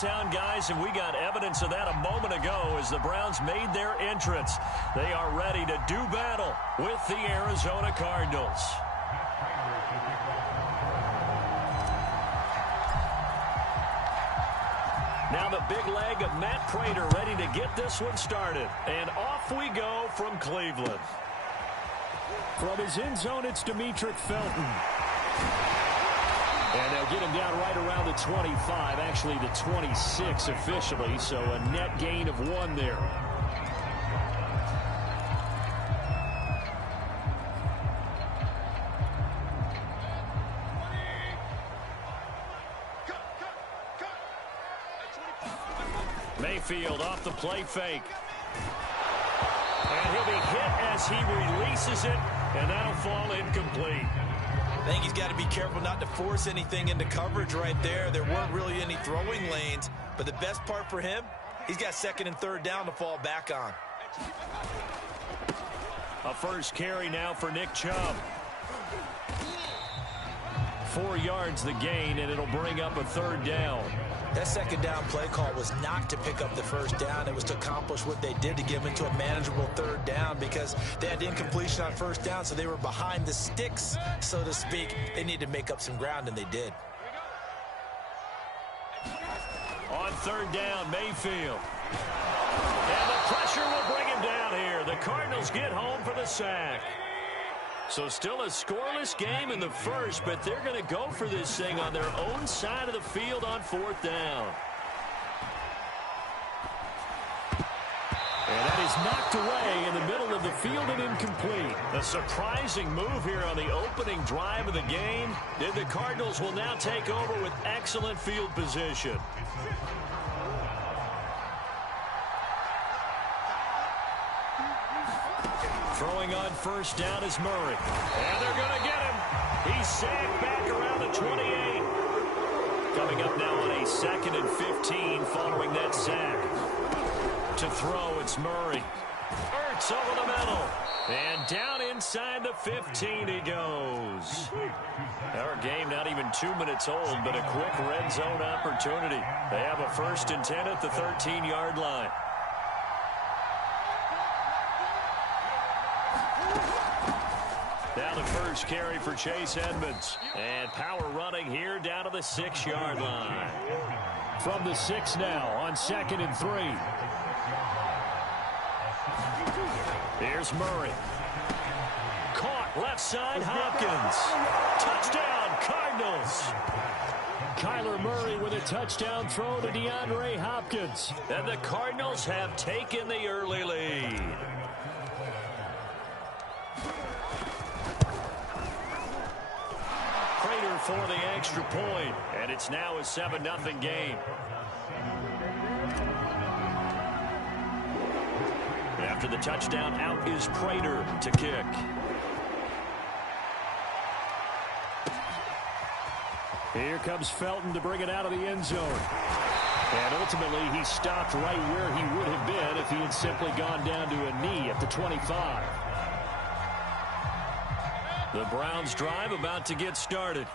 town, guys, and we got evidence of that a moment ago as the Browns made their entrance. They are ready to do battle with the Arizona Cardinals. Now the big leg of Matt Prater ready to get this one started. And off we go from Cleveland. From his end zone, it's Demetric Felton. And they'll get him down right around the 25, actually the 26 officially, so a net gain of 1 there. Mayfield off the play fake. And he'll be hit as he releases it, and that'll fall incomplete. I think he's got to be careful not to force anything into coverage right there. There weren't really any throwing lanes, but the best part for him, he's got 2nd and 3rd down to fall back on. A first carry now for Nick Chubb. 4 yards the gain, and it'll bring up a 3rd down. That 2nd down play call was not to pick up the 1st down. It was to accomplish what they did to give into a manageable 3rd down because they had incompletion on 1st down, so they were behind the sticks, so to speak. They needed to make up some ground, and they did. On 3rd down, Mayfield. And the pressure will bring him down here. The Cardinals get home for the sack. So still a scoreless game in the first, but they're going to go for this thing on their own side of the field on 4th down. And that is knocked away in the middle of the field and incomplete. A surprising move here on the opening drive of the game. And the Cardinals will now take over with excellent field position. Throwing on 1st down is Murray. And they're going to get him. He's sacked back around the 28. Coming up now on a 2nd and 15 following that sack. To throw, it's Murray. Ertz over the middle. And down inside the 15 he goes. Our game not even 2 minutes old, but a quick red zone opportunity. They have a 1st and 10 at the 13-yard line. Now the first carry for Chase Edmonds. And power running here down to the 6-yard line. From the 6 now on 2nd and 3. Here's Murray. Caught left side, Hopkins. Touchdown, Cardinals. Kyler Murray with a touchdown throw to DeAndre Hopkins. And the Cardinals have taken the early lead. Prater for the extra point, and it's now a 7-0 game. After the touchdown, out is Prater to kick. Here comes Felton to bring it out of the end zone. And ultimately, he stopped right where he would have been if he had simply gone down to a knee at the 25. The Browns drive about to get started.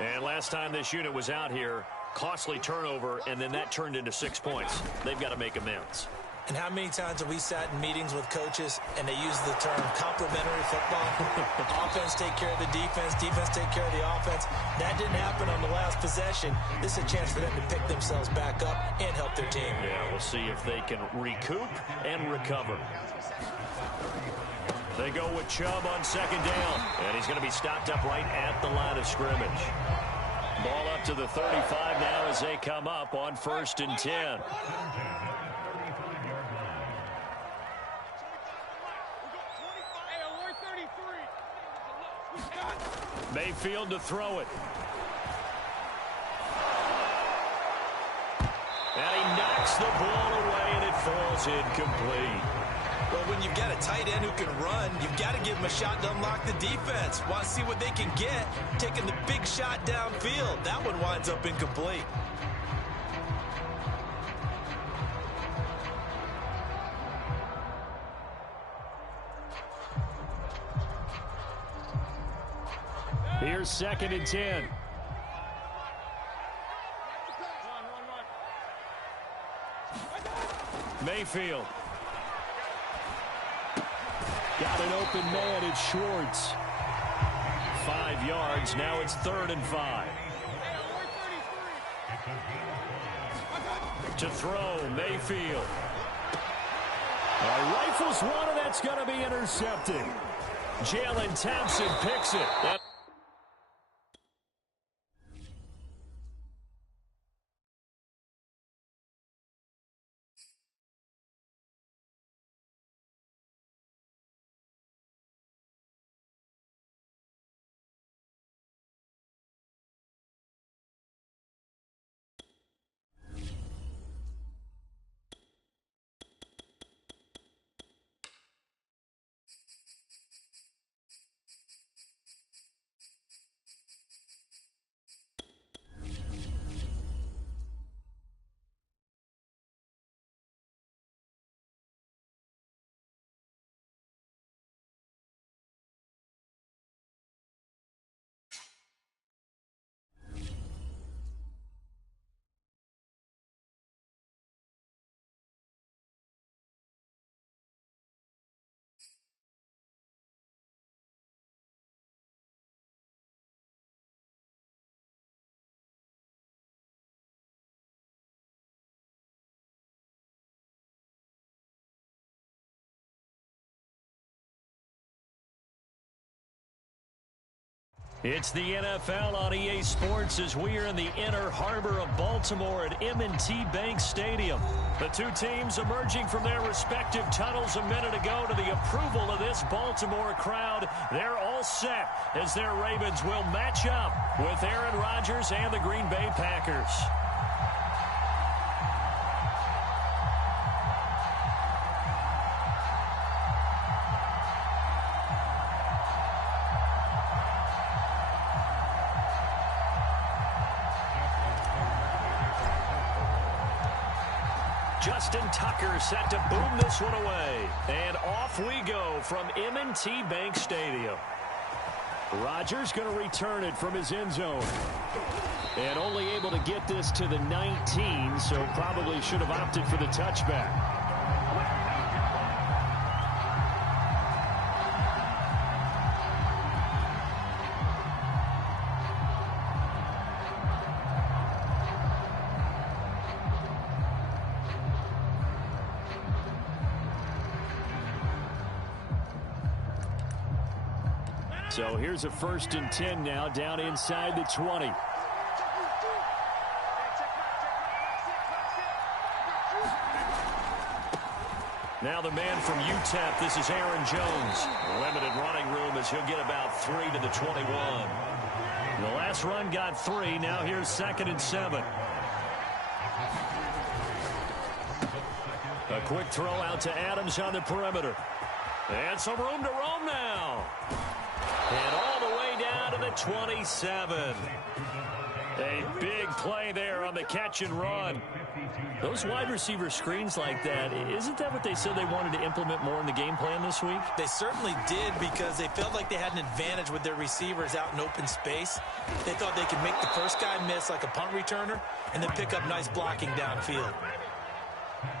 And last time this unit was out here, costly turnover, and then that turned into 6 points. They've got to make amends. And how many times have we sat in meetings with coaches and they use the term complementary football? Offense take care of the defense, defense take care of the offense. That didn't happen on the last possession. This is a chance for them to pick themselves back up and help their team. Yeah, we'll see if they can recoup and recover. They go with Chubb on 2nd down, and he's going to be stopped up right at the line of scrimmage. Ball up to the 35 now as they come up on 1st and 10. Mayfield to throw it. And he knocks the ball away, and it falls incomplete. Well, when you've got a tight end who can run, you've got to give him a shot to unlock the defense. Want to see what they can get, taking the big shot downfield. That one winds up incomplete. Here's 2nd and 10. Mayfield. Got an open man. It's Schwartz. 5 yards. Now it's 3rd and 5. To throw, Mayfield. Rifles one, and that's going to be intercepted. Jalen Thompson picks it. It's the NFL on EA Sports as we are in the inner harbor of Baltimore at M&T Bank Stadium. The two teams emerging from their respective tunnels a minute ago to the approval of this Baltimore crowd. They're all set as their Ravens will match up with Aaron Rodgers and the Green Bay Packers. Justin Tucker set to boom this one away. And off we go from M&T Bank Stadium. Rodgers going to return it from his end zone. And only able to get this to the 19, so probably should have opted for the touchback. So here's a 1st and 10 now down inside the 20. Now the man from UTEP, this is Aaron Jones. Limited running room as he'll get about 3 to the 21. The last run got 3. Now here's 2nd and 7. A quick throw out to Adams on the perimeter. And some room to roam now. And all the way down to the 27. A big play there on the catch and run. Those wide receiver screens like that, isn't that what they said they wanted to implement more in the game plan this week? They certainly did, because they felt like they had an advantage with their receivers out in open space. They thought they could make the first guy miss like a punt returner and then pick up nice blocking downfield.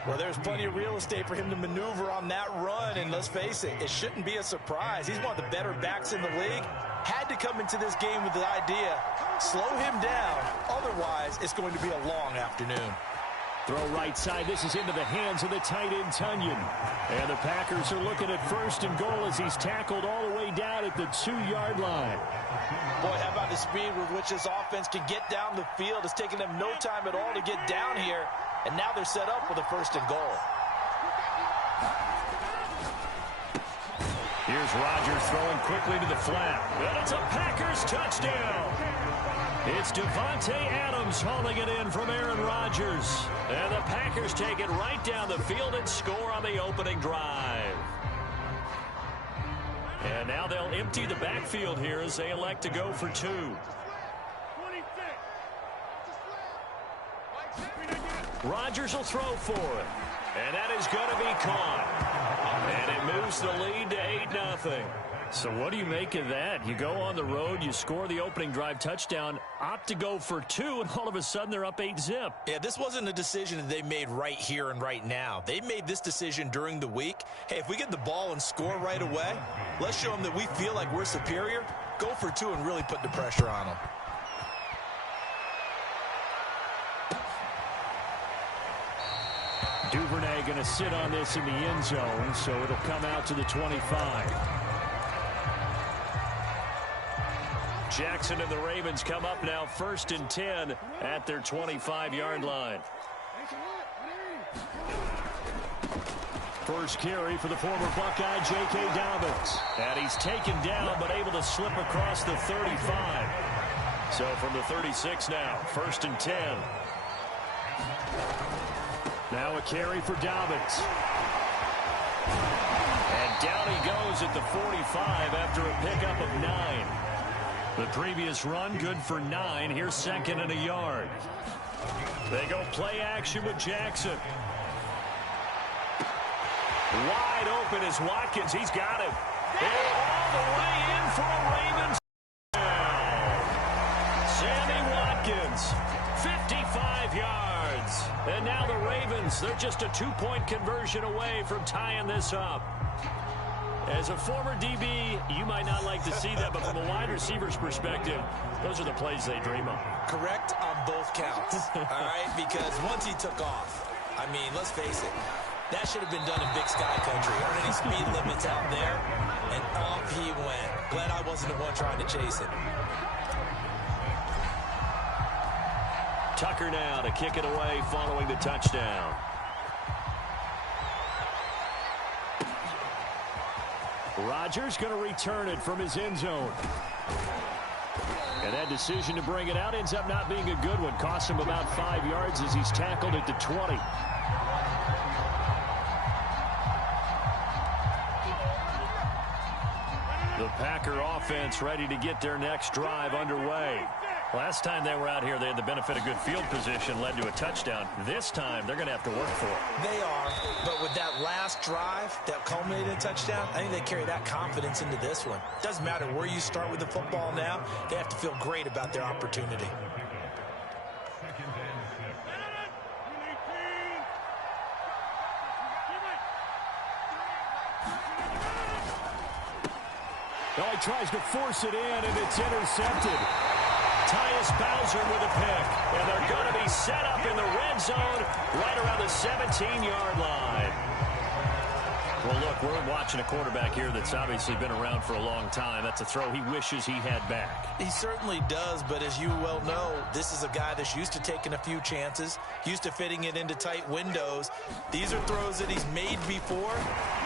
Well, there's plenty of real estate for him to maneuver on that run, and let's face it, it shouldn't be a surprise. He's one of the better backs in the league. Had to come into this game with the idea, slow him down, otherwise it's going to be a long afternoon. Throw right side, this is into the hands of the tight end Tunyon. And the Packers are looking at 1st and goal as he's tackled all the way down at the 2-yard line. Boy, how about the speed with which this offense can get down the field? It's taken them no time at all to get down here. And now they're set up with a 1st and goal. Here's Rodgers throwing quickly to the flat. And it's a Packers touchdown. It's Davante Adams hauling it in from Aaron Rodgers. And the Packers take it right down the field and score on the opening drive. And now they'll empty the backfield here as they elect to go for 2. Rodgers will throw for it. And that is going to be caught. And it moves the lead to 8-0. So what do you make of that? You go on the road, you score the opening drive touchdown, opt to go for 2, and all of a sudden they're up 8-zip. Yeah, this wasn't a decision that they made right here and right now. They made this decision during the week. Hey, if we get the ball and score right away, let's show them that we feel like we're superior. Go for 2 and really put the pressure on them. Duvernay going to sit on this in the end zone, so it'll come out to the 25. Jackson and the Ravens come up now 1st and 10 at their 25-yard line. First carry for the former Buckeye, J.K. Dobbins. And he's taken down but able to slip across the 35. So from the 36 now, 1st and 10. Now a carry for Dobbins. And down he goes at the 45 after a pickup of 9. The previous run good for 9. Here's 2nd and a yard. They go play action with Jackson. Wide open is Watkins. He's got him. And all the way in for a Ravens touchdown. Sammy Watkins, 55 yards. And now the Ravens, they're just a 2-point conversion away from tying this up. As a former DB, you might not like to see that, but from a wide receiver's perspective, those are the plays they dream of. Correct on both counts, all right? Because once he took off, I mean, let's face it, that should have been done in Big Sky Country. Aren't any speed limits out there? And off he went. Glad I wasn't the one trying to chase it. Tucker now to kick it away following the touchdown. Rodgers going to return it from his end zone. And that decision to bring it out ends up not being a good one. Costs him about 5 yards as he's tackled at the 20. The Packer offense ready to get their next drive underway. Last time they were out here, they had the benefit of good field position, led to a touchdown. This time, they're going to have to work for it. They are, but with that last drive that culminated in a touchdown, I think they carry that confidence into this one. Doesn't matter where you start with the football now, they have to feel great about their opportunity. Well, he tries to force it in, and it's intercepted. Tyus Bowser with a pick, and they're going to be set up in the red zone right around the 17-yard line. Well, look, we're watching a quarterback here that's obviously been around for a long time. That's a throw he wishes he had back. He certainly does, but as you well know, this is a guy that's used to taking a few chances, used to fitting it into tight windows. These are throws that he's made before.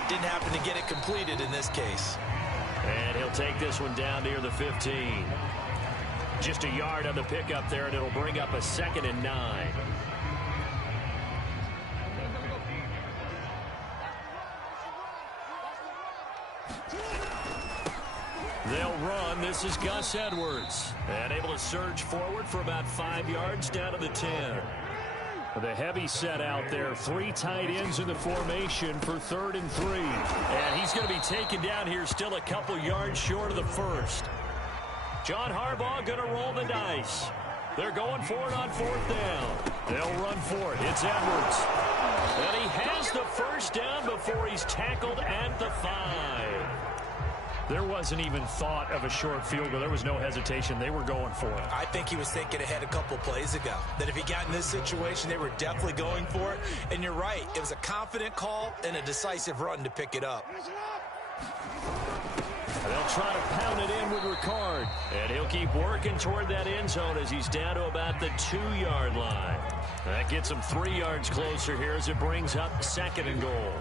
Didn't happen to get it completed in this case. And he'll take this one down near the 15. Just a yard on the pickup there, and it'll bring up a 2nd and 9. They'll run. This is Gus Edwards. And able to surge forward for about 5 yards down to the 10. The heavy set out there. 3 tight ends in the formation for 3rd and 3. And he's going to be taken down here still a couple yards short of the first. John Harbaugh going to roll the dice. They're going for it on 4th down. They'll run for it. It's Edwards. And he has the first down before he's tackled at the 5. There wasn't even thought of a short field goal. There was no hesitation. They were going for it. I think he was thinking ahead a couple plays ago, that if he got in this situation, they were definitely going for it. And you're right. It was a confident call and a decisive run to pick it up. They'll try to pound it in with Ricard. And he'll keep working toward that end zone as he's down to about the 2-yard line. That gets him 3 yards closer here as it brings up 2nd and goal.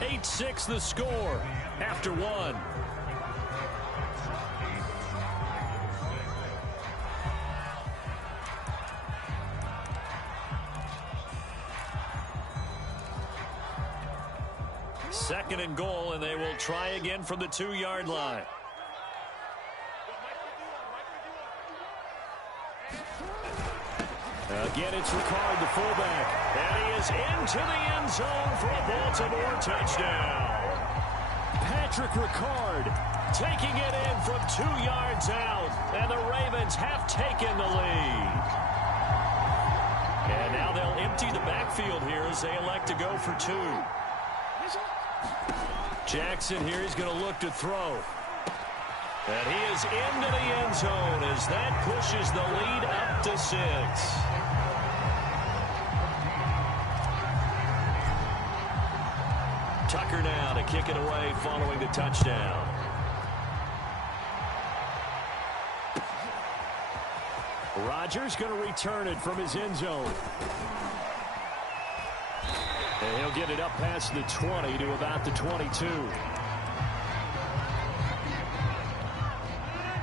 8-6 the score after 1. Second and goal, and they will try again from the 2-yard line. Again, it's Ricard, the fullback. And he is into the end zone for a Baltimore touchdown. Patrick Ricard taking it in from 2 yards out. And the Ravens have taken the lead. And now they'll empty the backfield here as they elect to go for 2. Jackson here is going to look to throw. And he is into the end zone as that pushes the lead up to 6. Tucker now to kick it away following the touchdown. Rodgers going to return it from his end zone. And he'll get it up past the 20 to about the 22.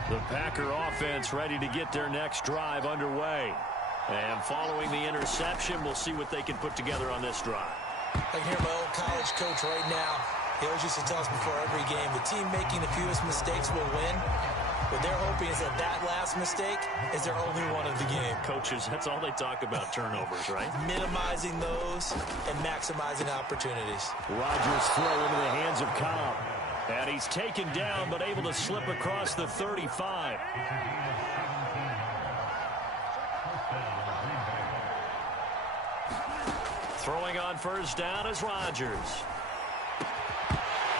The Packer offense ready to get their next drive underway. And following the interception, we'll see what they can put together on this drive. I can hear my old college coach right now. He always used to tell us before every game, the team making the fewest mistakes will win. What they're hoping is that that last mistake is their only one of the game. Coaches, that's all they talk about, turnovers, right? Minimizing those and maximizing opportunities. Rodgers throw into the hands of Cobb. And he's taken down, but able to slip across the 35. Throwing on first down is Rodgers.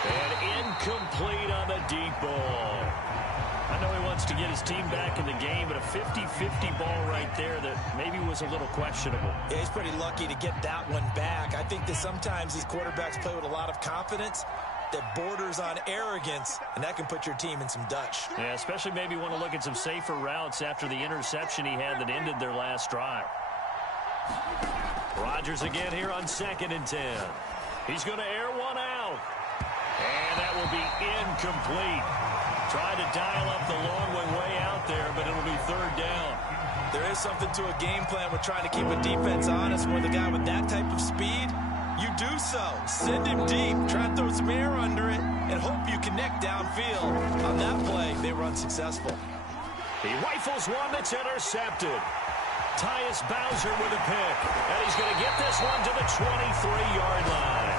And incomplete on the deep ball. I know he wants to get his team back in the game, but a 50-50 ball right there that maybe was a little questionable. Yeah, he's pretty lucky to get that one back. I think that sometimes these quarterbacks play with a lot of confidence that borders on arrogance, and that can put your team in some Dutch. Yeah, especially maybe want to look at some safer routes after the interception he had that ended their last drive. Rodgers again here on 2nd and 10. He's going to air one out. And that will be incomplete. Tried to dial up the long one way out there, but it'll be 3rd down. There is something to a game plan with trying to keep a defense honest with a guy with that type of speed. You do so. Send him deep. Try to throw some air under it and hope you connect downfield. On that play, they were unsuccessful. He rifles one that's intercepted. Tyus Bowser with a pick. And he's going to get this one to the 23-yard line.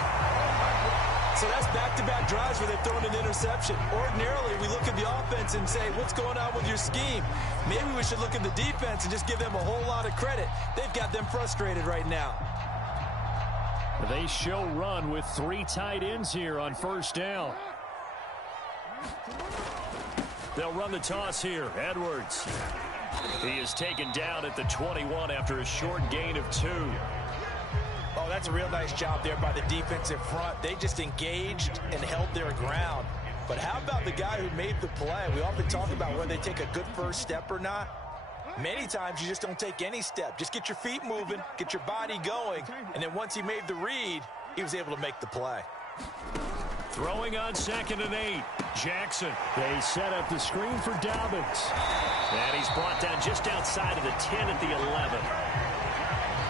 So that's back-to-back drives where they've thrown an interception. Ordinarily, we look at the offense and say, what's going on with your scheme? Maybe we should look at the defense and just give them a whole lot of credit. They've got them frustrated right now. They show run with 3 tight ends here on first down. They'll run the toss here. Edwards. He is taken down at the 21 after a short gain of 2. Oh, that's a real nice job there by the defensive front. They just engaged and held their ground. But how about the guy who made the play? We often talk about whether they take a good first step or not. Many times you just don't take any step. Just get your feet moving, get your body going, and then once he made the read, he was able to make the play. Throwing on 2nd and 8. Jackson. They set up the screen for Dobbins. And he's brought down just outside of the 10 at the 11.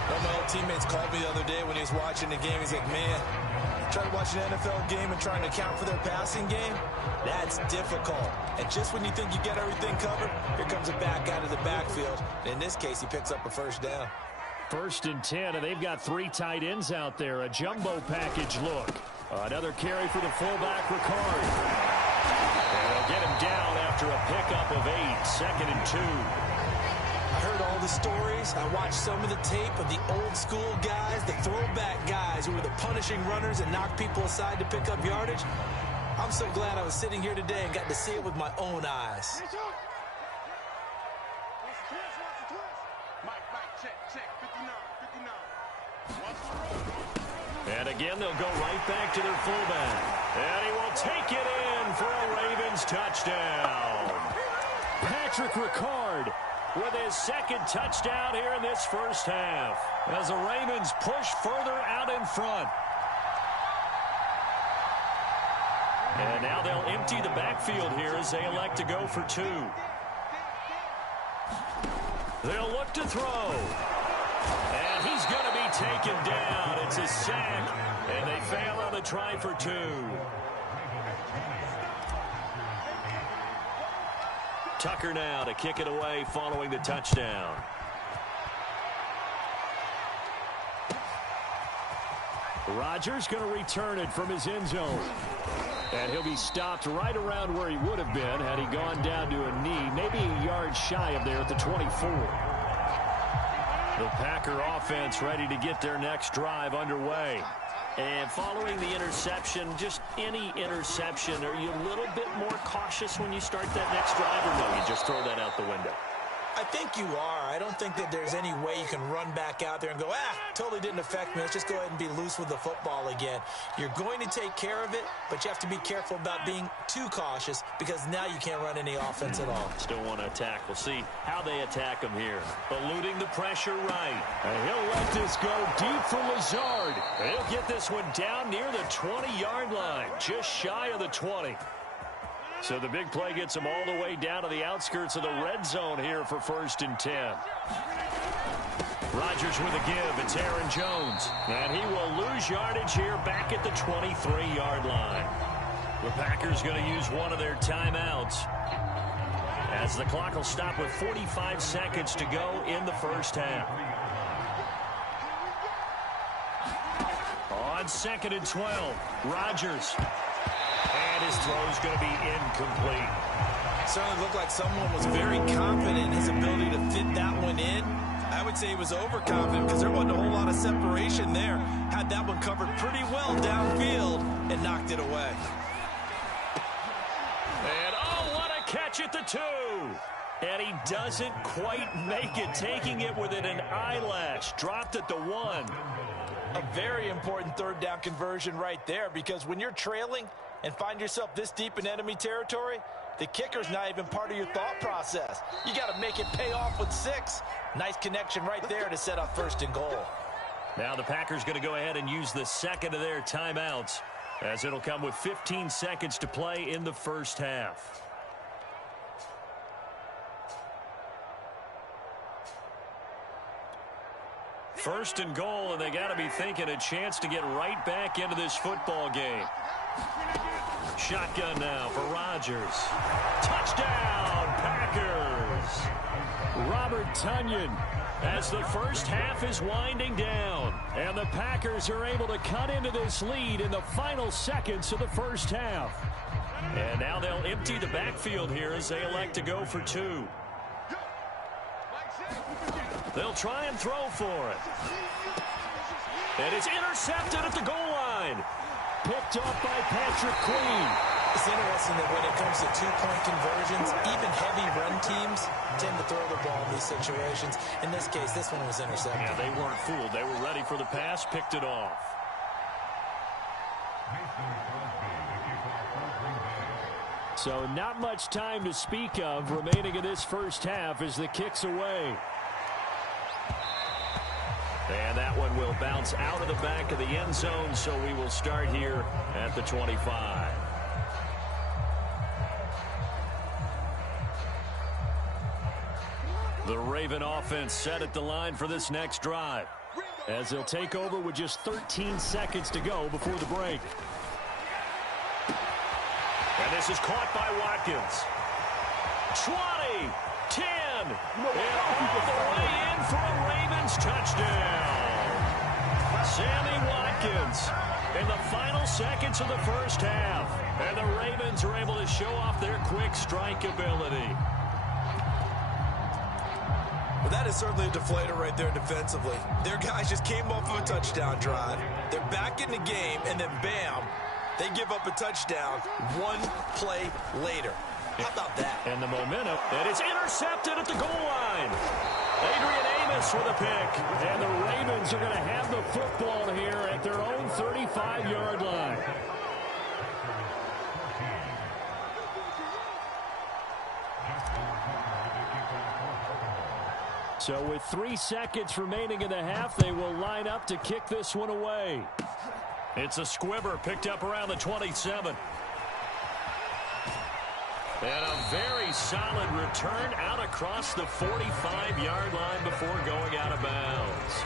One of my old teammates called me the other day when he was watching the game. He's like, man, trying to watch an NFL game and trying to account for their passing game, that's difficult. And just when you think you get everything covered, here comes a back out of the backfield. And in this case, he picks up a first down. 1st and 10, and they've got 3 tight ends out there. A jumbo package look. Another carry for the fullback, Ricard. And they'll get him down after a pickup of 8. 2nd and 2. I heard all the stories. I watched some of the tape of the old school guys, the throwback guys who were the punishing runners and knocked people aside to pick up yardage. I'm so glad I was sitting here today and got to see it with my own eyes. And again, they'll go right back to their fullback. And he will take it in for a Ravens touchdown. Patrick Ricard with his 2nd touchdown here in this first half, as the Ravens push further out in front. And now they'll empty the backfield here as they elect to go for 2. They'll look to throw. And he's going to be taken down. It's a sack, and they fail on the try for 2. Tucker now to kick it away following the touchdown. Rodgers going to return it from his end zone. And he'll be stopped right around where he would have been had he gone down to a knee, maybe a yard shy of there at the 24. The Packer offense ready to get their next drive underway. And following the interception, just any interception, are you a little bit more cautious when you start that next drive, or no, you just throw that out the window? I think you are. I don't think that there's any way you can run back out there and go, totally didn't affect me. Let's just go ahead and be loose with the football again. You're going to take care of it, but you have to be careful about being too cautious because now you can't run any offense at all. Still want to attack. We'll see how they attack him here. Eluding the pressure right. And he'll let this go deep for Lazard. He'll get this one down near the 20-yard line, just shy of the 20. So the big play gets him all the way down to the outskirts of the red zone here for 1st and 10. Rodgers with a give. It's Aaron Jones. And he will lose yardage here back at the 23-yard line. The Packers going to use one of their timeouts, as the clock will stop with 45 seconds to go in the first half. On 2nd and 12, Rodgers. And his throw's going to be incomplete. Certainly looked like someone was very confident in his ability to fit that one in. I would say he was overconfident because there wasn't a whole lot of separation there. Had that one covered pretty well downfield and knocked it away. And oh, what a catch at the 2. And he doesn't quite make it, taking it within an eyelash. Dropped at the 1. A very important 3rd down conversion right there, because when you're trailing and find yourself this deep in enemy territory, the kicker's not even part of your thought process. You got to make it pay off with 6. Nice connection right there to set up 1st and goal. Now the Packers going to go ahead and use the second of their timeouts, as it'll come with 15 seconds to play in the first half. First and goal, and they got to be thinking a chance to get right back into this football game. Shotgun now for Rodgers. Touchdown, Packers. Robert Tonyan, as the first half is winding down, and the Packers are able to cut into this lead in the final seconds of the first half. And now they'll empty the backfield here as they elect to go for 2. They'll try and throw for it. And it's intercepted at the goal line. Picked up by Patrick Queen. It's interesting that when it comes to 2-point conversions, even heavy run teams tend to throw the ball in these situations. In this case, this one was intercepted. Yeah, they weren't fooled. They were ready for the pass, picked it off. So not much time to speak of remaining in this first half as the kick's away. And that one will bounce out of the back of the end zone, so we will start here at the 25. The Raven offense set at the line for this next drive, as they'll take over with just 13 seconds to go before the break. And this is caught by Watkins. 20, 10, and all the way in for a Ravens touchdown. Sammy Watkins in the final seconds of the first half. And the Ravens are able to show off their quick strike ability. Well, that is certainly a deflator right there defensively. Their guys just came off of a touchdown drive. They're back in the game, and then bam, they give up a touchdown one play later. How about that? And the momentum, and it's intercepted at the goal line. Adrian Amos with a pick. And the Ravens are going to have the football here at their own 35-yard line. So with 3 seconds remaining in the half, they will line up to kick this one away. It's a squibber picked up around the 27. And a very solid return out across the 45-yard line before going out of bounds.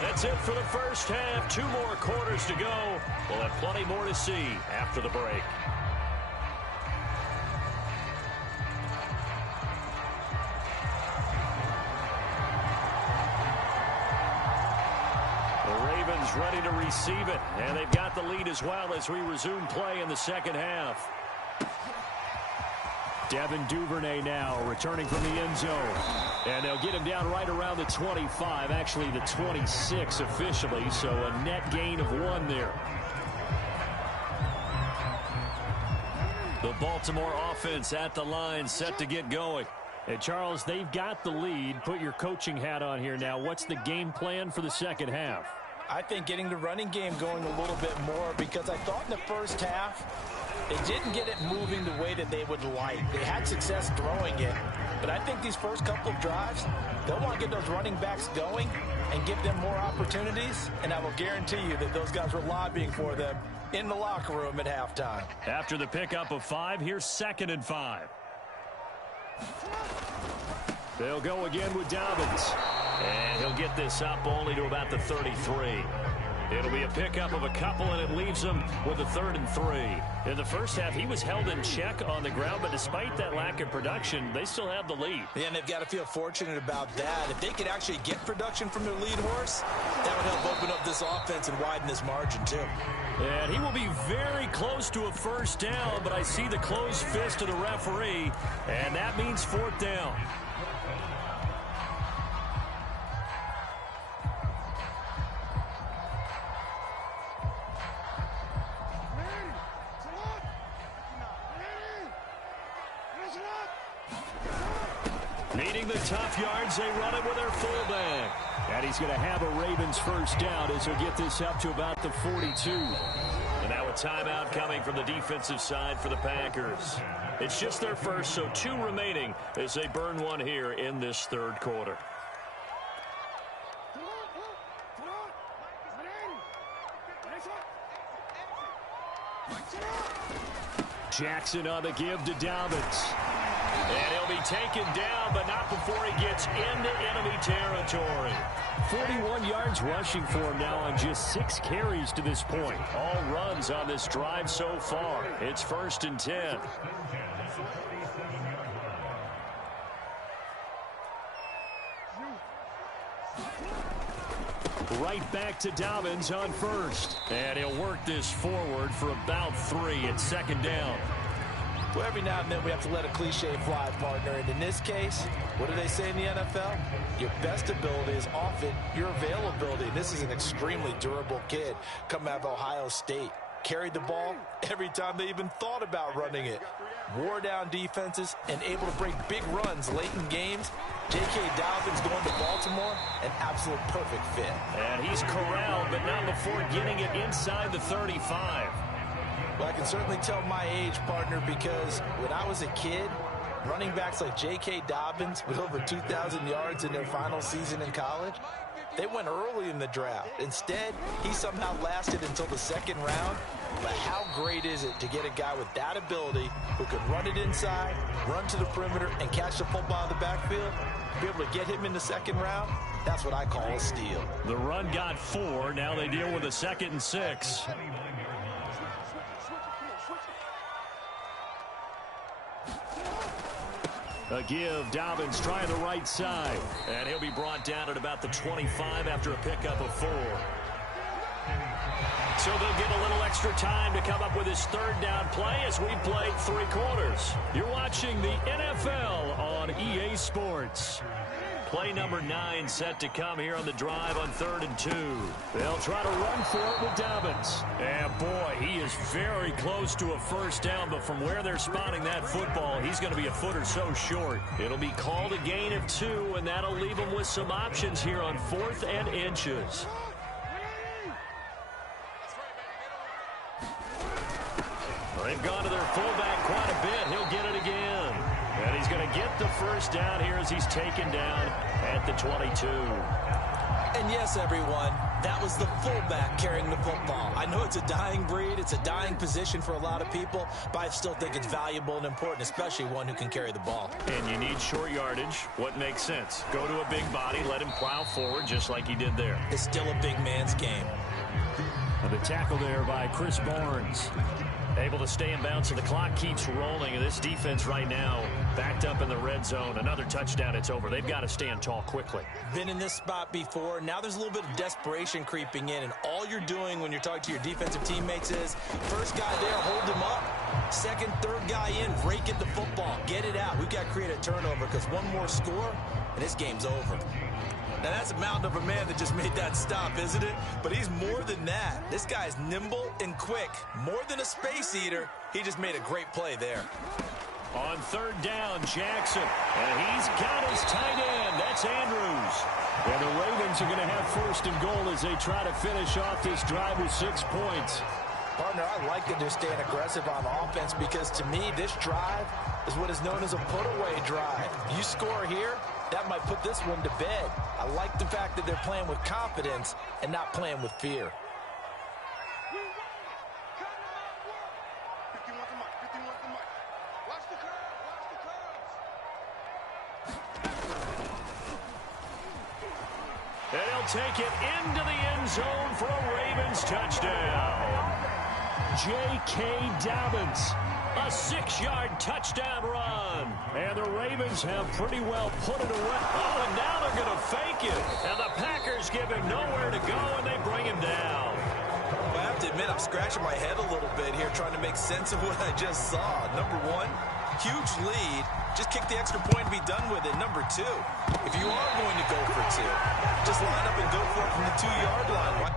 That's it for the first half. 2 more quarters to go. We'll have plenty more to see after the break. is ready to receive it. And they've got the lead as well as we resume play in the second half. Devin Duvernay now returning from the end zone. And they'll get him down right around the 25, actually the 26 officially, so a net gain of 1 there. The Baltimore offense at the line, set to get going. And Charles, they've got the lead. Put your coaching hat on here now. What's the game plan for the second half? I think getting the running game going a little bit more, because I thought in the first half they didn't get it moving the way that they would like. They had success throwing it, but I think these first couple of drives, they'll want to get those running backs going and give them more opportunities, and I will guarantee you that those guys were lobbying for them in the locker room at halftime. After the pickup of 5, here's 2nd and 5. They'll go again with Dobbins. And he'll get this up only to about the 33. It'll be a pickup of a couple, and it leaves him with a 3rd and 3. In the first half, he was held in check on the ground, but despite that lack of production, they still have the lead. Yeah, and they've got to feel fortunate about that. If they could actually get production from their lead horse, that would help open up this offense and widen this margin, too. And he will be very close to a first down, but I see the closed fist of the referee, and that means 4th down. Needing the tough yards, they run it with their fullback. And he's going to have a Ravens first down as he'll get this up to about the 42. And now a timeout coming from the defensive side for the Packers. It's just their first, so 2 remaining as they burn 1 here in this 3rd quarter. Jackson on the give to Dobbins. And he'll be taken down, but not before he gets into enemy territory. 41 yards rushing for him now on just 6 carries to this point. All runs on this drive so far. It's 1st and 10. Right back to Dobbins on 1st. And he'll work this forward for about 3 at 2nd down. Well, every now and then we have to let a cliche fly, partner. And in this case, what do they say in the NFL? Your best ability is often your availability. This is an extremely durable kid coming out of Ohio State. Carried the ball every time they even thought about running it. Wore down defenses and able to break big runs late in games. J.K. Dobbins going to Baltimore, an absolute perfect fit. And he's corralled, but not before getting it inside the 35. Well, I can certainly tell my age, partner, because when I was a kid, running backs like J.K. Dobbins with over 2,000 yards in their final season in college, they went early in the draft. Instead, he somehow lasted until the 2nd round. But how great is it to get a guy with that ability who can run it inside, run to the perimeter, and catch the football in the backfield? Be able to get him in the 2nd round? That's what I call a steal. The run got 4. Now they deal with a 2nd and 6. A give, Dobbins trying the right side. And he'll be brought down at about the 25 after a pickup of 4. So they'll get a little extra time to come up with his 3rd down play as we play 3 quarters. You're watching the NFL on EA Sports. Play number 9 set to come here on the drive on 3rd and 2. They'll try to run for it with Dobbins. And boy, he is very close to a first down, but from where they're spotting that football, he's going to be a foot or so short. It'll be called a gain of 2, and that'll leave him with some options here on 4th and inches. They've gone to their fullback quite a bit. He'll get it again. And he's going to get the first down here as he's taken down at the 22. And yes, everyone, that was the fullback carrying the football. I know it's a dying breed. It's a dying position for a lot of people, but I still think it's valuable and important, especially one who can carry the ball. And you need short yardage. What makes sense? Go to a big body, let him plow forward just like he did there. It's still a big man's game. And the tackle there by Chris Barnes. Able to stay in bounds, so the clock keeps rolling. And this defense right now backed up in the red zone. Another touchdown, it's over. They've got to stand tall quickly. Been in this spot before. Now there's a little bit of desperation creeping in. And all you're doing when you're talking to your defensive teammates is, first guy there, hold him up. Second, third guy in, rake at the football. Get it out. We've got to create a turnover because one more score, and this game's over. Now, that's a mountain of a man that just made that stop, isn't it? But he's more than that. This guy's nimble and quick. More than a space eater, he just made a great play there. On third down, Jackson. And he's got his tight end. That's Andrews. And the Ravens are going to have first and goal as they try to finish off this drive with 6 points. Partner, I like that they're staying aggressive on offense because, to me, this drive is what is known as a put-away drive. You score here, that might put this one to bed. I like the fact that they're playing with confidence and not playing with fear. And he'll take it into the end zone for a Ravens touchdown. J.K. Dobbins, a 6-yard touchdown run. And the Ravens have pretty well put it away. Oh, and now they're going to fake it. And the Packers give him nowhere to go, and they bring him down. Well, I have to admit, I'm scratching my head a little bit here trying to make sense of what I just saw. Number one, huge lead. Just kick the extra point and be done with it. Number two, if you are going to go for two, just line up and go for it from the 2-yard line.